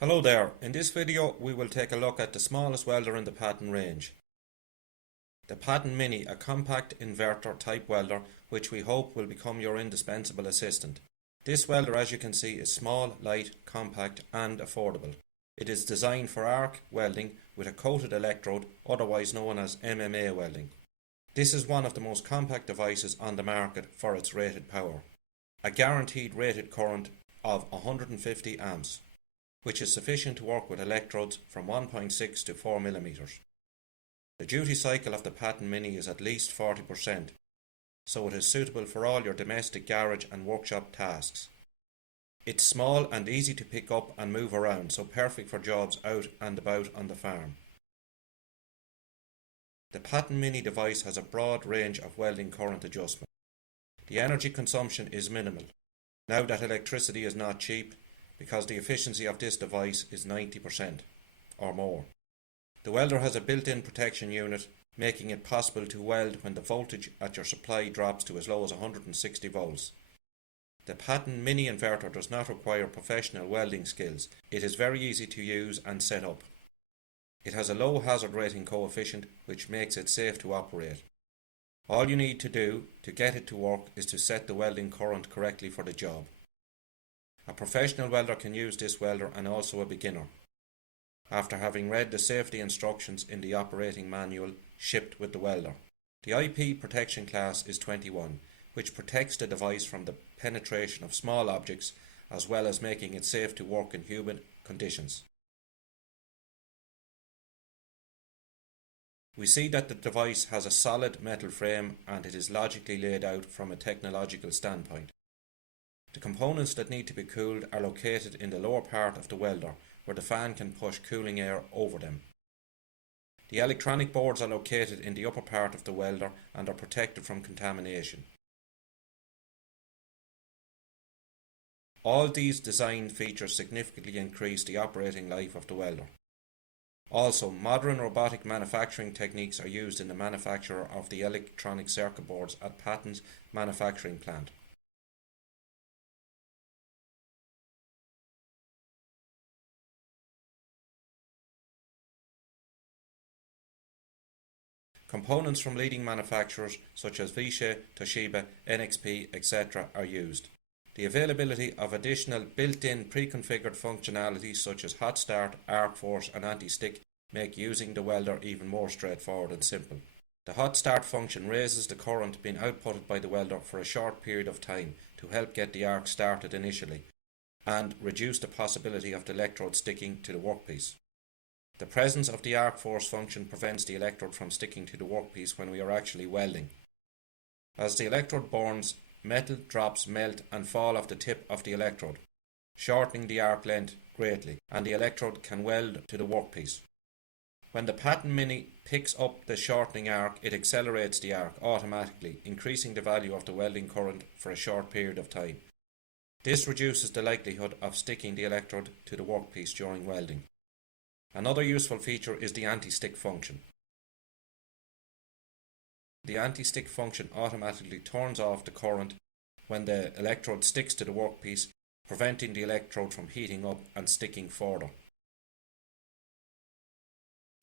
Hello there, in this video we will take a look at the smallest welder in the PATON range. The PATON Mini, a compact inverter type welder which we hope will become your indispensable assistant. This welder, as you can see, is small, light, compact and affordable. It is designed for arc welding with a coated electrode, otherwise known as MMA welding. This is one of the most compact devices on the market for its rated power. A guaranteed rated current of 150 amps. Which is sufficient to work with electrodes from 1.6 to 4 mm. The duty cycle of the PATON Mini is at least 40%, so it is suitable for all your domestic garage and workshop tasks. It's small and easy to pick up and move around, so perfect for jobs out and about on the farm. The PATON Mini device has a broad range of welding current adjustment. The energy consumption is minimal, now that electricity is not cheap, because the efficiency of this device is 90% or more. The welder has a built-in protection unit, making it possible to weld when the voltage at your supply drops to as low as 160 volts. The PATON Mini inverter does not require professional welding skills. It is very easy to use and set up. It has a low hazard rating coefficient, which makes it safe to operate. All you need to do to get it to work is to set the welding current correctly for the job. A professional welder can use this welder, and also a beginner, after having read the safety instructions in the operating manual shipped with the welder. The IP protection class is 21, which protects the device from the penetration of small objects, as well as making it safe to work in humid conditions. We see that the device has a solid metal frame and it is logically laid out from a technological standpoint. The components that need to be cooled are located in the lower part of the welder, where the fan can push cooling air over them. The electronic boards are located in the upper part of the welder and are protected from contamination. All these design features significantly increase the operating life of the welder. Also, modern robotic manufacturing techniques are used in the manufacture of the electronic circuit boards at PATON's manufacturing plant. Components from leading manufacturers such as Vishay, Toshiba, NXP, etc. are used. The availability of additional built-in pre-configured functionalities such as hot start, arc force and anti-stick make using the welder even more straightforward and simple. The hot start function raises the current being outputted by the welder for a short period of time to help get the arc started initially and reduce the possibility of the electrode sticking to the workpiece. The presence of the arc force function prevents the electrode from sticking to the workpiece when we are actually welding. As the electrode burns, metal drops melt and fall off the tip of the electrode, shortening the arc length greatly, and the electrode can weld to the workpiece. When the PATON Mini picks up the shortening arc, it accelerates the arc automatically, increasing the value of the welding current for a short period of time. This reduces the likelihood of sticking the electrode to the workpiece during welding. Another useful feature is the anti-stick function. The anti-stick function automatically turns off the current when the electrode sticks to the workpiece, preventing the electrode from heating up and sticking further,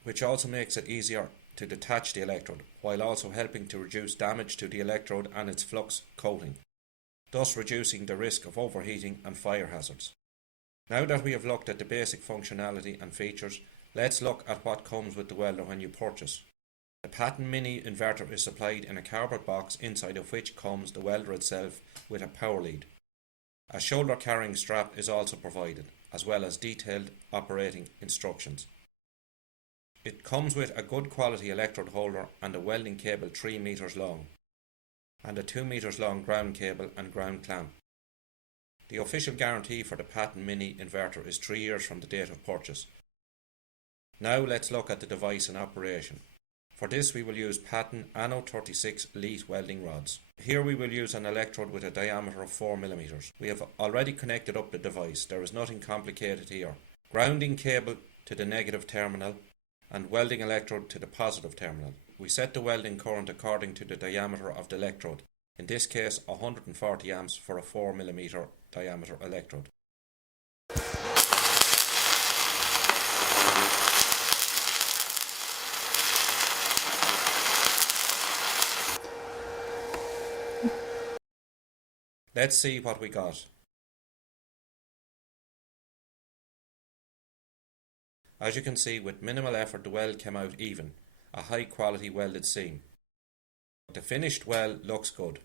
which also makes it easier to detach the electrode, while also helping to reduce damage to the electrode and its flux coating, thus reducing the risk of overheating and fire hazards. Now that we have looked at the basic functionality and features, let's look at what comes with the welder when you purchase. The PATON Mini inverter is supplied in a cardboard box, inside of which comes the welder itself with a power lead. A shoulder carrying strap is also provided, as well as detailed operating instructions. It comes with a good quality electrode holder and a welding cable 3 meters long, and a 2 meters long ground cable and ground clamp. The official guarantee for the PATON Mini inverter is 3 years from the date of purchase. Now let's look at the device in operation. For this we will use PATON Anno 36 Elite welding rods. Here we will use an electrode with a diameter of 4 mm. We have already connected up the device, there is nothing complicated here. Grounding cable to the negative terminal and welding electrode to the positive terminal. We set the welding current according to the diameter of the electrode. In this case 140 amps for a 4 mm diameter electrode. Let's see what we got. As you can see, with minimal effort the weld came out even, a high quality welded seam. The finished weld looks good.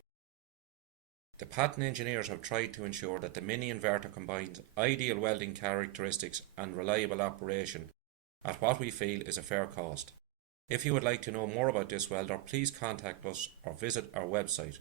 The PATON engineers have tried to ensure that the mini inverter combines ideal welding characteristics and reliable operation at what we feel is a fair cost. If you would like to know more about this welder, please contact us or visit our website.